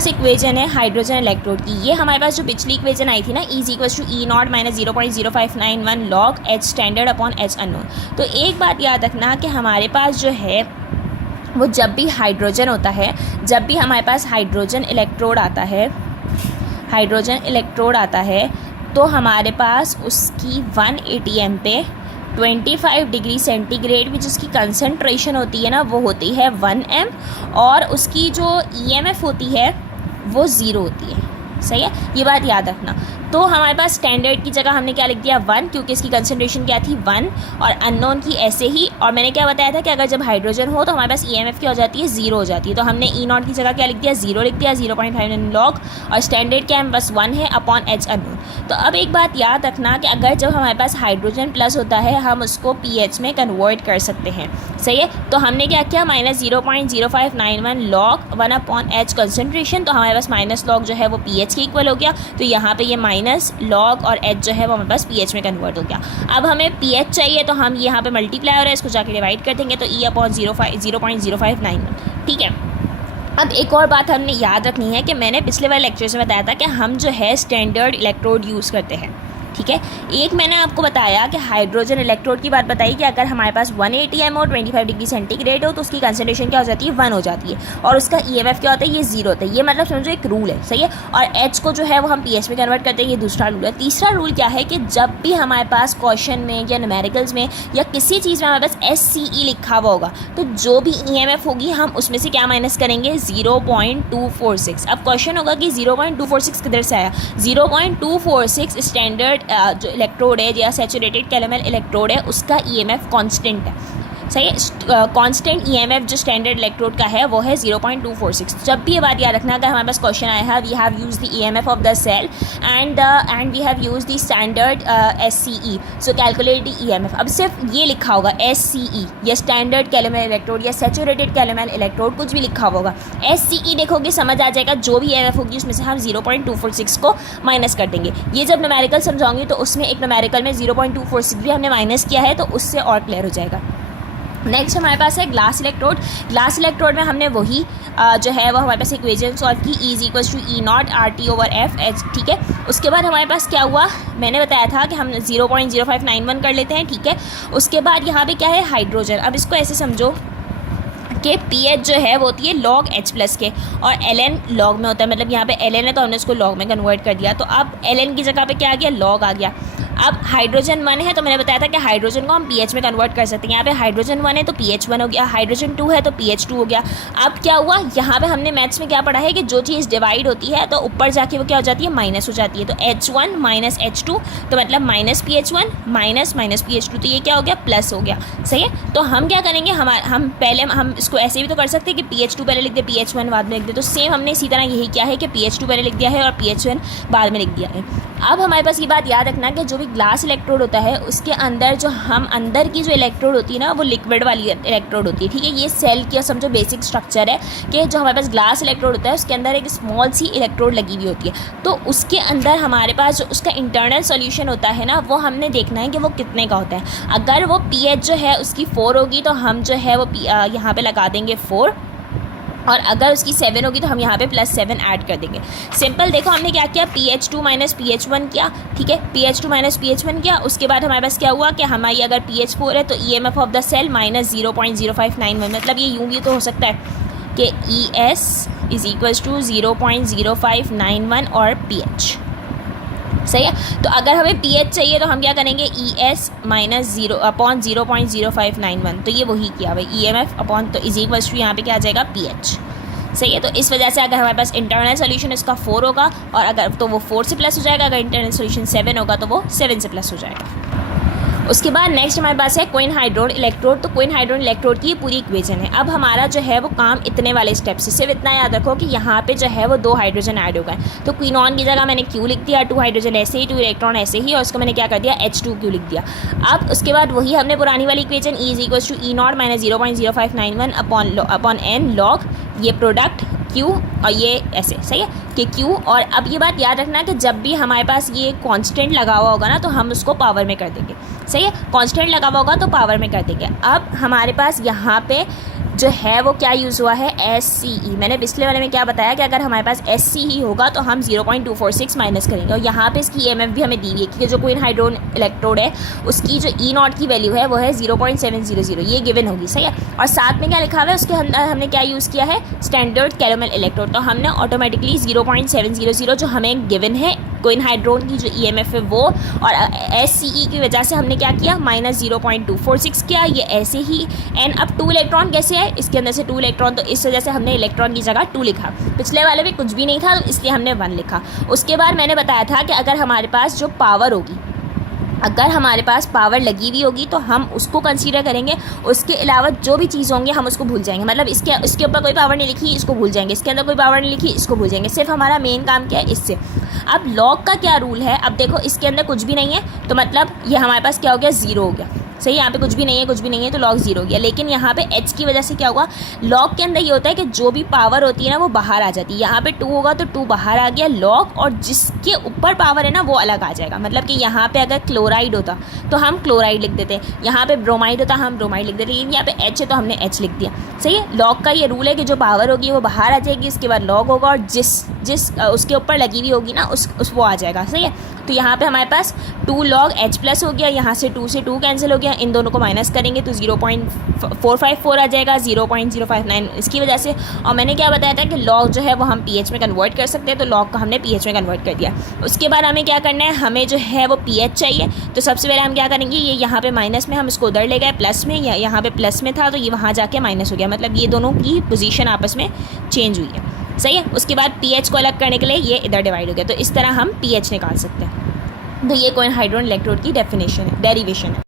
पास equation है hydrogen electrode की। ये हमारे पास जो पिछली इक्वेशन आई थी ना, E=E0 minus 0.0591 log H standard upon H unknown. तो एक बात याद रखना कि हमारे पास जो है वो जब भी हाइड्रोजन होता है, जब भी हमारे पास हाइड्रोजन इलेक्ट्रोड आता है तो हमारे पास उसकी 1 atm पे 25 डिग्री सेंटीग्रेड में जिसकी कंसंट्रेशन होती है ना, वो होती है 1 m, और उसकी जो EMF होती है वो 0 होती है। सही है, ये बात याद रखना। तो हमारे पास स्टैंडर्ड की जगह हमने क्या लिख दिया 1, क्योंकि इसकी कंसंट्रेशन क्या थी 1, और अननोन की ऐसे ही। और मैंने क्या बताया था कि अगर जब हाइड्रोजन हो तो हमारे पास EMF क्या हो जाती है 0 हो जाती है। तो हमने E0 की जगह क्या लिख दिया 0 लिख दिया, 0.5 लॉग, और स्टैंडर्ड क्या है बस 1 है अपॉन H अननोन। तो अब एक बात याद रखना कि अगर जब हमारे पास हाइड्रोजन प्लस होता है हम उसको pH में कन्वर्ट कर सकते हैं। सही है, तो हमने क्या किया minus 0.0591 log 1 upon H concentration, तो हमारे पास माइनस लॉग जो है वो pH के इक्वल हो गया। तो यहाँ पे ये माइनस लॉग और H जो है वो हमारे पास pH में कन्वर्ट हो गया। अब हमें pH चाहिए तो हम यहाँ पे मल्टीप्लाई हो रहा है, इसको जाके डिवाइड कर देंगे तो E/0.0591। ठीक है, अब एक और बात हमने याद रखनी है कि मैंने पिछले वाले लेक्चर में बताया था कि हम जो है स्टैंडर्ड इलेक्ट्रोड यूज़ करते हैं। ठीक है, एक मैंने आपको बताया कि हाइड्रोजन इलेक्ट्रोड की बात बताई कि अगर हमारे पास 1 atm हो 25 डिग्री सेंटीग्रेड हो तो उसकी कंसंट्रेशन क्या हो जाती है 1 हो जाती है, और उसका EMF क्या होता है ये 0 होता है। ये मतलब समझो एक रूल है। सही है, और H को जो है वो हम pH में कन्वर्ट करते हैं, ये दूसरा रूल है। तीसरा रूल क्या है कि जब भी हमारे पास क्वेश्चन में या न्यूमेरिकल्स में या किसी चीज़ में हमारे पास SCE लिखा हुआ होगा तो जो भी EMF होगी हम उसमें से क्या माइनस करेंगे 0.246। अब क्वेश्चन होगा कि 0.246 किधर से आया। 0.246 स्टैंडर्ड जो इलेक्ट्रोड है या सैचुरेटेड कैरामल इलेक्ट्रोड है उसका EMF कांस्टेंट है। सही है, कांस्टेंट EMF जो स्टैंडर्ड इलेक्ट्रोड का है वो है 0.246। जब भी ये बात याद रखना, अगर हमारे पास क्वेश्चन आया है we have use the EMF of the cell and we have use the standard SCE, so calculate the EMF। अब सिर्फ ये लिखा होगा SCE या स्टैंडर्ड कैरामल इलेक्ट्रोड या सैचुरेटेड कैरामल इलेक्ट्रोड, कुछ भी लिखा होगा SCE देखोगे समझ आ जाएगा, जो भी EMF होगी उसमें से हम 0.246 को माइनस कर देंगे। ये जब न्यूमेरिकल समझाऊंगी तो उसमें एक न्यूमेरिकल में 0.246 भी हमने माइनस किया है तो उससे और क्लियर हो जाएगा। नेक्स्ट हमारे पास है ग्लास इलेक्ट्रोड। ग्लास इलेक्ट्रोड में हमने वही जो है वो हमारे पास इक्वेशन सॉल्व की E=E0 RT/F। ठीक है, उसके बाद हमारे पास क्या हुआ, मैंने बताया था कि हम 0.0591 कर लेते हैं। ठीक है, उसके बाद यहाँ पे क्या है हाइड्रोजन। अब इसको ऐसे समझो कि pH जो है वो होती है लॉग H प्लस के, और ln लॉग में होता है, मतलब यहाँ पे ln है तो हमने उसको लॉग में कन्वर्ट कर दिया। तो अब ln की जगह पे क्या आ गया लॉग आ गया। अब हाइड्रोजन 1 है तो मैंने बताया था कि हाइड्रोजन को हम pH में कन्वर्ट कर सकते हैं। यहाँ पे हाइड्रोजन 1 है तो pH 1 हो गया, हाइड्रोजन 2 है तो pH 2 हो गया। अब क्या हुआ, यहाँ पे हमने मैथ्स में क्या पढ़ा है कि जो चीज़ डिवाइड होती है तो ऊपर जाके वो क्या हो जाती है माइनस हो जाती है। तो H1 माइनस H2 तो मतलब माइनस pH1 माइनस pH2, तो ये क्या हो गया प्लस हो गया। सही है, तो हम क्या करेंगे, हम पहले हम इसको ऐसे भी तो कर सकते हैं कि pH2 पहले लिख दे pH1 बाद में लिख दे। तो सेम हमने इसी तरह यही किया है कि pH2 पहले लिख दिया है और pH1 बाद में लिख दिया है। अब हमारे पास ये बात याद रखना कि जो भी ग्लास इलेक्ट्रोड होता है उसके अंदर जो हम अंदर की जो इलेक्ट्रोड होती है ना वो लिक्विड वाली इलेक्ट्रोड होती है। ठीक है, ये सेल की समझो बेसिक स्ट्रक्चर है कि जो हमारे पास ग्लास इलेक्ट्रोड होता है उसके अंदर एक स्मॉल सी इलेक्ट्रोड लगी हुई होती है। तो उसके अंदर हमारे पास जो उसका इंटरनल सॉल्यूशन होता है ना वो हमने देखना है कि वो कितने का होता है। अगर वो pH जो है उसकी 4 होगी तो हम जो है वो यहाँ पे लगा देंगे 4, और अगर उसकी 7 होगी तो हम यहाँ पे +7 ऐड कर देंगे। सिंपल देखो हमने क्या किया, pH2 माइनस pH1 किया। ठीक है, pH2 माइनस pH1 किया। उसके बाद हमारे पास क्या हुआ कि हमारी अगर pH 4 है तो EMF of the cell minus 0.0591, मतलब ये यूँ भी तो हो सकता है कि ES=0.0591 और pH। सही है, तो अगर हमें pH चाहिए तो हम क्या करेंगे ES-0/0.0591, तो ये वही किया भाई EMF अपॉन, तो इज यहाँ पे क्या आ जाएगा pH। सही है, तो इस वजह से अगर हमारे पास इंटरनल सॉल्यूशन इसका 4 होगा और अगर तो वो 4 से प्लस हो जाएगा, अगर इंटरनल सॉल्यूशन 7 होगा तो वो 7 से प्लस हो जाएगा। उसके बाद नेक्स्ट हमारे पास है क्विन हाइड्रोन इलेक्ट्रोड। तो क्विन हाइड्रोन इलेक्ट्रोड की पूरी इक्वेशन है। अब हमारा जो है वो काम इतने वाले स्टेप्स से, सिर्फ इतना याद रखो कि यहाँ पे जो है वो 2 हाइड्रोजन ऐड हो गए। तो क्विनॉन की जगह मैंने Q लिख दिया, 2 हाइड्रोजन ऐसे ही, 2 इलेक्ट्रॉन ऐसे ही, और उसको मैंने क्या कर दिया H2Q लिख दिया। अब उसके बाद वही हमने पुरानी वाली equation E=E0 minus 0.0591 upon N log ये प्रोडक्ट Q और ये ऐसे। सही है कि Q, और अब ये बात याद रखना कि जब भी हमारे पास ये कांस्टेंट लगा हुआ होगा ना तो हम उसको पावर में कर देंगे। सही है, कांस्टेंट लगा हुआ होगा तो पावर में कर देंगे। अब हमारे पास यहाँ पे जो है वो क्या यूज़ हुआ है, SCE। मैंने पिछले वाले में क्या बताया कि अगर हमारे पास SCE होगा तो हम 0.246 माइनस करेंगे, और यहाँ पे इसकी EMF भी हमें दी हुई है कि जो कोई हाइड्रोन इलेक्ट्रोड है उसकी जो E0 की वैल्यू है वो है 0.700, ये गिवन होगी, सही है। और साथ में क्या लिखा हुआ है, उसके अंदर हमने क्या यूज़ किया है, स्टैंडर्ड कैलोमेल इलेक्ट्रोड, तो हमने ऑटोमेटिकली 0.700 जो हमें गिवन है कोइन हाइड्रोन की जो EMF है वो, और SCE की वजह से हमने क्या किया, माइनस 0.246 किया। ये ऐसे ही एन, अब 2 इलेक्ट्रॉन कैसे है, इसके अंदर से 2 इलेक्ट्रॉन, तो इस वजह से हमने इलेक्ट्रॉन की जगह 2 लिखा। पिछले वाले में कुछ भी नहीं था इसलिए हमने 1 लिखा। उसके बाद मैंने बताया था कि अगर हमारे पास जो पावर होगी, अगर हमारे पास पावर लगी हुई होगी तो हम उसको कंसीडर करेंगे, उसके अलावा जो भी चीज़ होंगे हम उसको भूल जाएंगे। मतलब इसके ऊपर कोई पावर नहीं लिखी, इसको भूल जाएंगे, इसके अंदर कोई पावर नहीं लिखी, इसको भूल जाएंगे। सिर्फ हमारा मेन काम क्या है, इससे। अब लॉग का क्या रूल है, अब देखो इसके अंदर कुछ भी नहीं है तो मतलब ये हमारे पास क्या हो गया, 0 हो गया, सही। यहाँ पे कुछ भी नहीं है, कुछ भी नहीं है, तो लॉग 0 हो गया। लेकिन यहाँ पे H की वजह से क्या होगा, लॉग के अंदर ये होता है कि जो भी पावर होती है ना वो बाहर आ जाती है। यहाँ पे 2 होगा तो 2 बाहर आ गया लॉग, और जिसके ऊपर पावर है ना वो अलग आ जाएगा। मतलब कि यहाँ पे अगर क्लोराइड होता तो हम क्लोराइड लिख देते, यहाँ पे ब्रोमाइड होता हम ब्रोमाइड लिख देते, लेकिन यहाँ पे H है तो हमने H लिख दिया, सही है। लॉग का ये रूल है कि जो पावर होगी वो बाहर आ जाएगी, इसके बाद लॉग होगा, और जिस उसके ऊपर लगी हुई होगी ना उस वो आ जाएगा, सही है। तो यहाँ पे हमारे पास 2 log H प्लस हो गया, यहाँ से 2 से 2 कैंसिल हो गया, इन दोनों को माइनस करेंगे तो 0.454 आ जाएगा, 0.059 इसकी वजह से। और मैंने क्या बताया था कि log जो है वो हम pH में कन्वर्ट कर सकते हैं, तो log को हमने pH में कन्वर्ट कर दिया। उसके बाद हमें क्या करना है, हमें जो है वो pH चाहिए, तो सबसे पहले हम क्या करेंगे, ये यहाँ पे माइनस में हम इसको उधर ले गए प्लस में, या यहाँ पे प्लस में था तो ये वहाँ जाके माइनस हो गया, मतलब ये दोनों की पोजीशन आपस में चेंज हुई है, सही है। उसके बाद pH को अलग करने के लिए ये इधर डिवाइड हो गया, तो इस तरह हम pH निकाल सकते हैं। तो ये कोइन हाइड्रोन इलेक्ट्रोड की डेरिवेशन है।